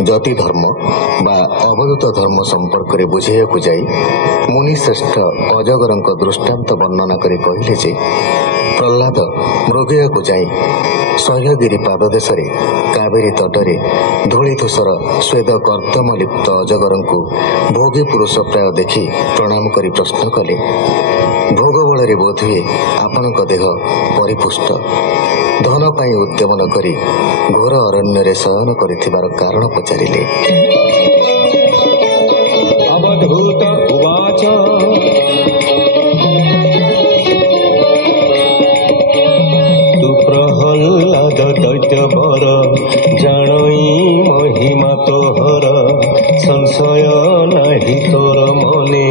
जति धर्म बा अवधूत धर्म संपर्क में बुझाइक जाई मुनिश्रेष्ठ अजगरଙ୍କ दृष्टांत वर्णना करी कहले जे प्रह्लाद मृगया को जाई शैलगिरी पाददेश कावेरी तटरे धूलिधूसर स्वेद कर्दम लिप्त अजगरଙ୍କୁ भोगी पुरुष प्राय देखि प्रणाम करी प्रश्न कले भोग बल बोधुए आपणक देह परिपुष्ट धन पाई उद्यम न करी घोर अरण्य शयन करिथिबार कारण पचारिले। अवधूत उवाच तु प्रहल्लाद दैत्यवर जानई महिमा तोहर संशय नाही तोर मने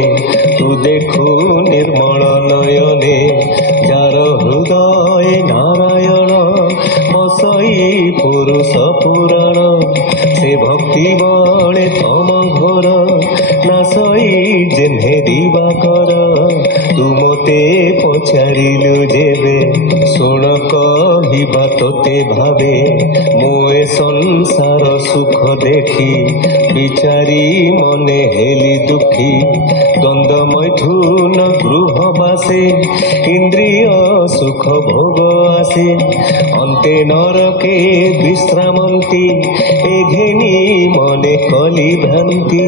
तू देखु निर्मल नयने जार हृदय नारायण बसई पुरुष पुराण से भक्ति बले तम घर नासई जेन्हे दिवाकर तू मते पचारिलु जेबे शुण कहवा तोते भावे मोए संसार सुख देखी बिचारी मने हेली दुखी द्वंद मैथुन गृह बासे इंद्रिय सुख भोग आसे अंते नरके विश्रामंती एघेनी मने कली भ्रांति।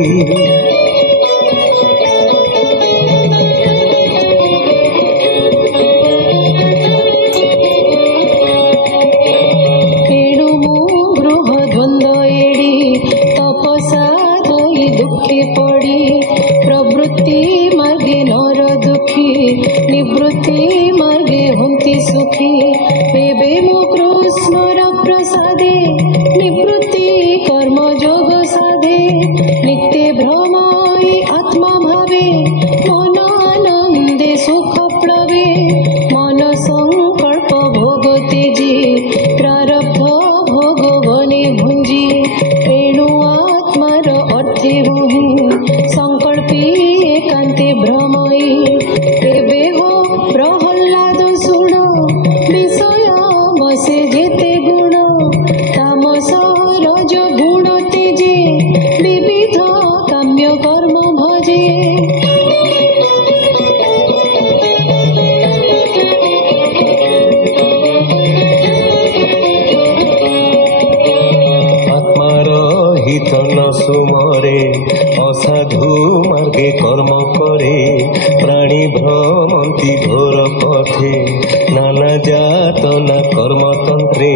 प्रवृत्ति मार्गे नर दुखी निवृत्ति मार्गे हंति सुखी एबे मो कृष्णर प्रसादे निवृत्ति कर्म जोग साधे नित्य भ्रमई आत्मा भावे मन आनंदे सुख प्लवे मन संकल्प भोग तेजी प्रारब्ध भोग बने भुंजी एणु आत्मार अर्थे बुहि संकल्पी एकांते भ्रमई एबे हो प्रहल्लाद शुण विषय बसे जेते गुण तामस रज गुण तेजे विविध काम्य कर्म भजे। हित न सुमरे असाधु मार्गे कर्म करे प्राणी भ्रमंती घोर पथे नाना जातना कर्मतंत्रे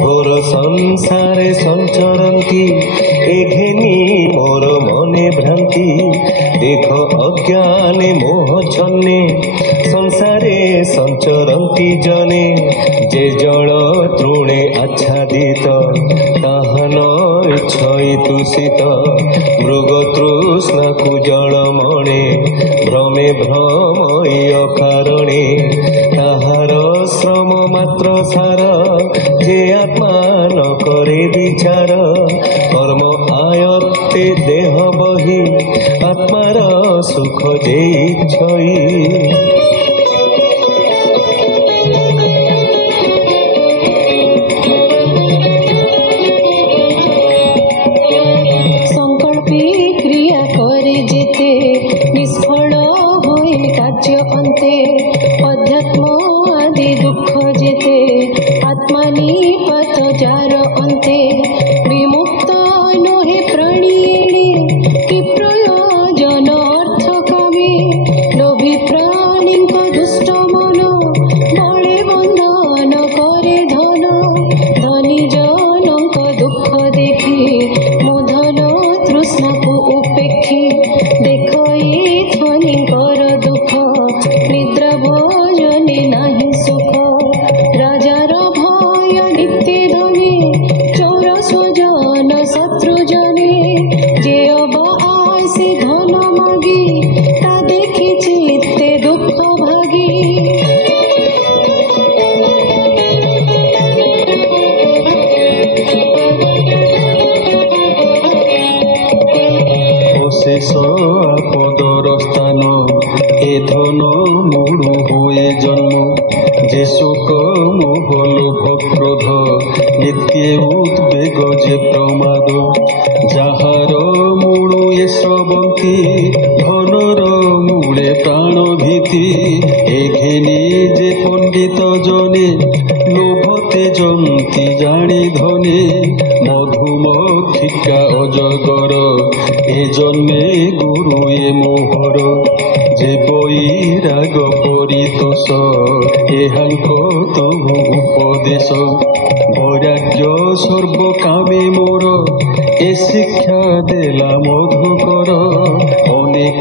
घोर संसारे संचरंती एघेनी मोर मने भ्रांति देख अज्ञाने मोह छन्ने संसारे संचरंती जने जे जल तृणे आच्छादित ताहन इच्छई तुषित मृग तृष्णा कु जल मणे भ्रमे भ्रमय कारणे ताहार श्रम मात्र सार जे आत्मा न करे विचार कर्म आयत्ते देह बही आत्मार सुख जे इच्छई। निष्फल होए कार्य अंते अध्यात्म आदि दुख जेते आत्मा निपात जार अंते विमुक्त नहे प्राणी कि प्रयोजन अर्थ कामे लोभी प्राणी दुष्ट मन बड़े बंधन करे धन धनी जनक दुख देखी मुधन तृष्णा को उपेक्षी देख ध्वनिकर दुख निद्रा भोजने नाही सुख राजार भय नित्य धने चोर स्वजन शत्रु जने जे अबा आसे धन मागी ता देखी चित्ते दुख भागी। शेष आपदर स्थान ए धन मूढ़ हुए जन्म जे शोक मोह लोभ क्रोध नित्य उद्वेग जे प्रमाद লোভতে জন্তি জানি ধনে মধুমক্ষিকা অজগর এ জন্মে গুরু এ মোহর যে বৈরাগ পরিতোষ এহাঙ্ক তবু উপদেশ বৈরাগ্য সর্বকামে মোর এ শিক্ষা দেলা মধুকর অনেক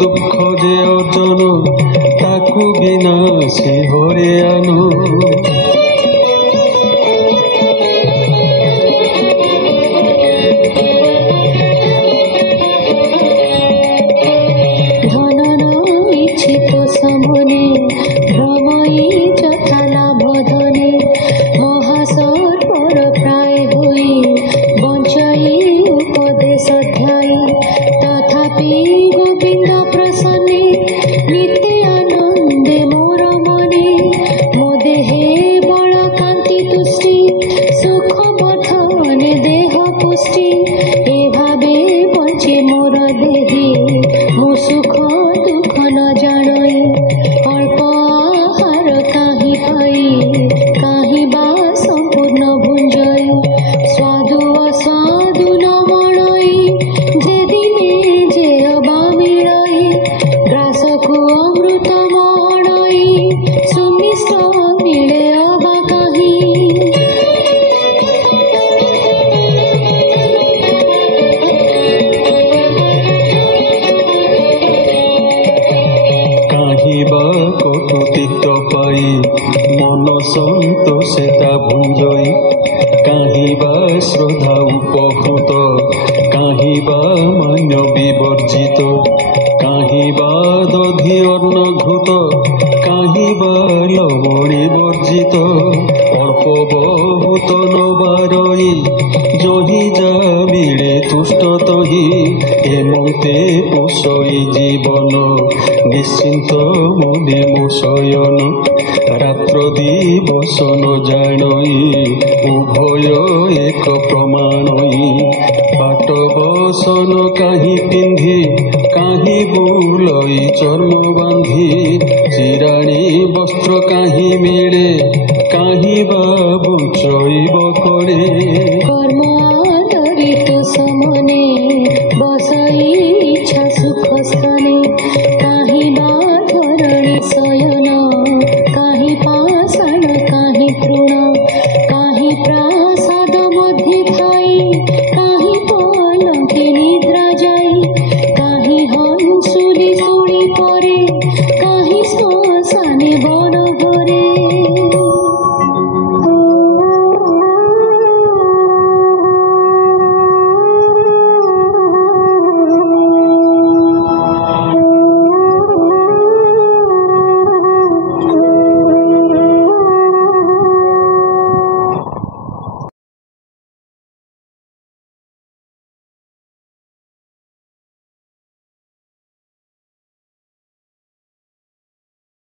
দুঃখ যে অর্জন তাকু বিনাশী হরে আনো সমনে ভ্রময়ী যথা লাভধনে মহাসর্পর প্রায় হই বঞ্চাই উপদেশ ধ্যায়ী তথাপি গোবিন্দ প্রসন্নে নিতে আনন্দে মোর মনে মো দেহে বল কান্তি তুষ্টি সুখ বর্ধনে দেহ পুষ্টি এভাবে বঞ্চে মোর দেহে মো সুখ দুঃখ ন জানই অল্প আহার কাহি পাই কাহি বা সম্পূর্ণ ভুঞ্জই স্বাদু অস্বাদু ন মণই যেদিনে যে অবা মিলই গ্রাসকু অমৃত মণই সুমিষ্ট মিলে অবা কাহি কাহিবা কটুতিক্ত পাই মন সন্তোষে তা ভুঞ্জই কাহিবা শ্রদ্ধা উপভূত কাহিবা মান্য বিবর্জিত কাহিবা দধি অন্ন ঘৃত কাহিবা লবণী বর্জিত অল্প বহুত নবারই জহি যা মিলে তুষ্ট তহি এমতে পোষই জীবন নিশ্চিন্ত মনে মোশয়ন রাত্র দিবস ন জানই উভয় এক প্রমাণই পাট বসন কাহি পিন্ধি কাহি বুলই চর্ম বান্ধি চিরাণী বস্ত্র কাহি মিলে কাহি বা বঞ্চইব করে